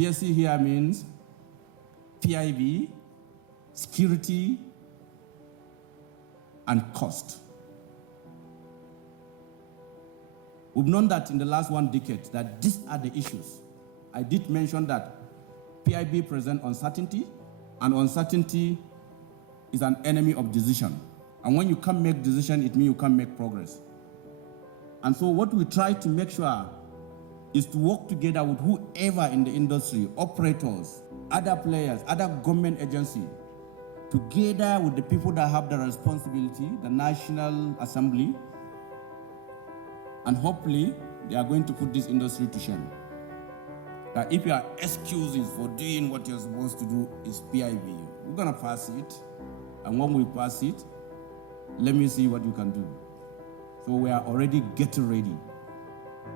PSC here means PIV, security, and cost. We've known that in the last 1 decade that these are the issues. I did mention that PIB presents uncertainty, and uncertainty is an enemy of decision. And when you can't make decision, it means you can't make progress. And so what we try to make sure is to work together with whoever in the industry, operators, other players, other government agencies, together with the people that have the responsibility, the National Assembly, and hopefully they are going to put this industry to shame. That if your excuses for doing what you're supposed to do is PIV, we're gonna pass it, and when we pass it, let me see what you can do. So we are already getting ready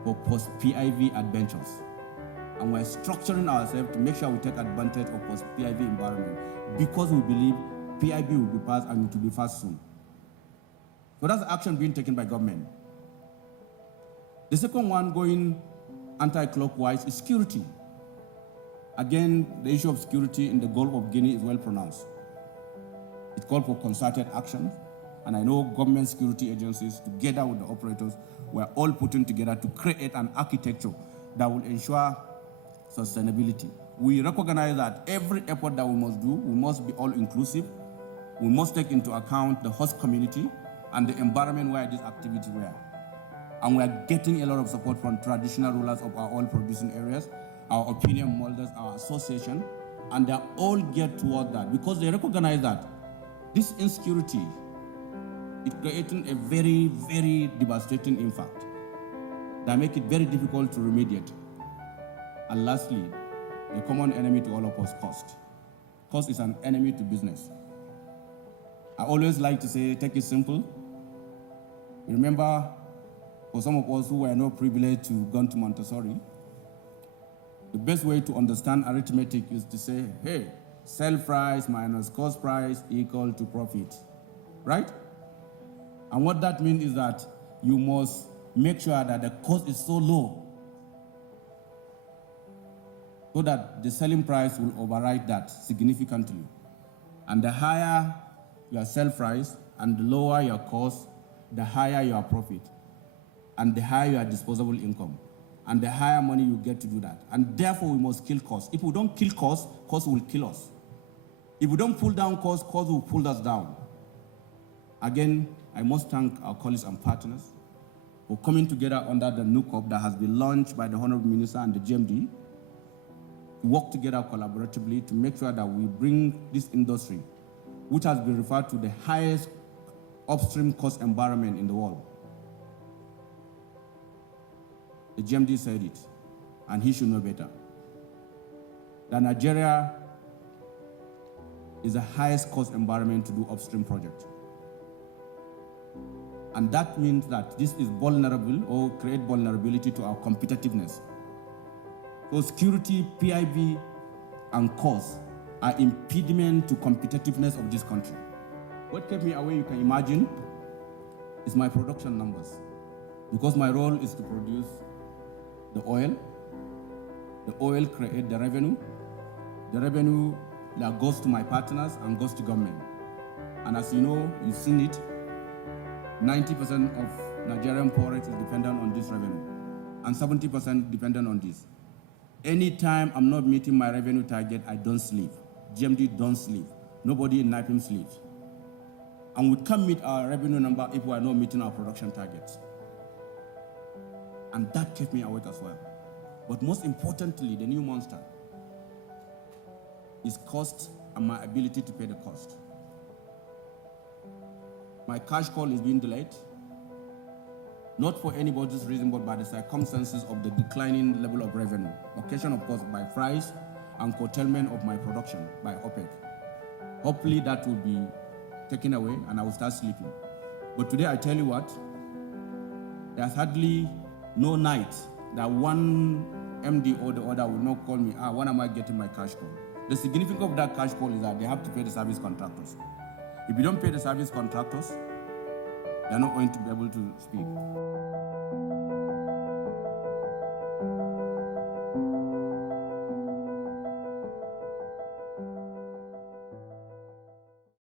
for post-PIV adventures. And we're structuring ourselves to make sure we take advantage of post-PIV environment because we believe PIV will be passed and it will be passed soon. So that's the action being taken by government. The second one, going anti-clockwise, is security. Again, the issue of security in the Gulf of Guinea is well pronounced. It called for concerted action, and I know government security agencies, together with the operators, were all putting together to create an architecture that will ensure sustainability. We recognize that every effort that we must do, we must be all-inclusive. We must take into account the host community and the environment where these activities were. And we are getting a lot of support from traditional rulers of our oil-producing areas, our opinion molders, our association, and they are all geared toward that because they recognize that this insecurity is creating a very, very devastating impact that make it very difficult to remediate. And lastly, the common enemy to all of us, cost. Cost is an enemy to business. I always like to say, take it simple. Remember, for some of us who were not privileged to go to Montessori, the best way to understand arithmetic is to say, hey, sell price minus cost price equal to profit, right? And what that means is that you must make sure that the cost is so low so that the selling price will override that significantly. And the higher your sell price and the lower your cost, the higher your profit and the higher your disposable income and the higher money you get to do that. And therefore we must kill cost. If we don't kill cost, cost will kill us. If we don't pull down cost, cost will pull us down. Again, I must thank our colleagues and partners for coming together under the NUCOP that has been launched by the Honorable Minister and the GMD to work together collaboratively to make sure that we bring this industry, which has been referred to the highest upstream cost environment in the world. The GMD said it, and he should know better. That Nigeria is the highest cost environment to do upstream projects. And that means that this is vulnerable or create vulnerability to our competitiveness. So security, PIB, and cost are impediment to competitiveness of this country. What kept me away, you can imagine, is my production numbers. Because my role is to produce the oil creates the revenue that goes to my partners and goes to government. And as you know, you've seen it, 90% of Nigerian forex is dependent on this revenue, and 70% dependent on this. Anytime I'm not meeting my revenue target, I don't sleep. GMD don't sleep. Nobody in NIPIM sleeps. And we can't meet our revenue number if we are not meeting our production targets. And that kept me awake as well. But most importantly, the new monster is cost and my ability to pay the cost. My cash call is being delayed, not for anybody's reason, but by the circumstances of the declining level of revenue, occasioned of course by price and curtailment of my production by OPEC. Hopefully that will be taken away and I will start sleeping. But today I tell you what, there's hardly no night that one MD or the other will not call me, when am I getting my cash call? The significance of that cash call is that they have to pay the service contractors. If you don't pay the service contractors, they're not going to be able to speak.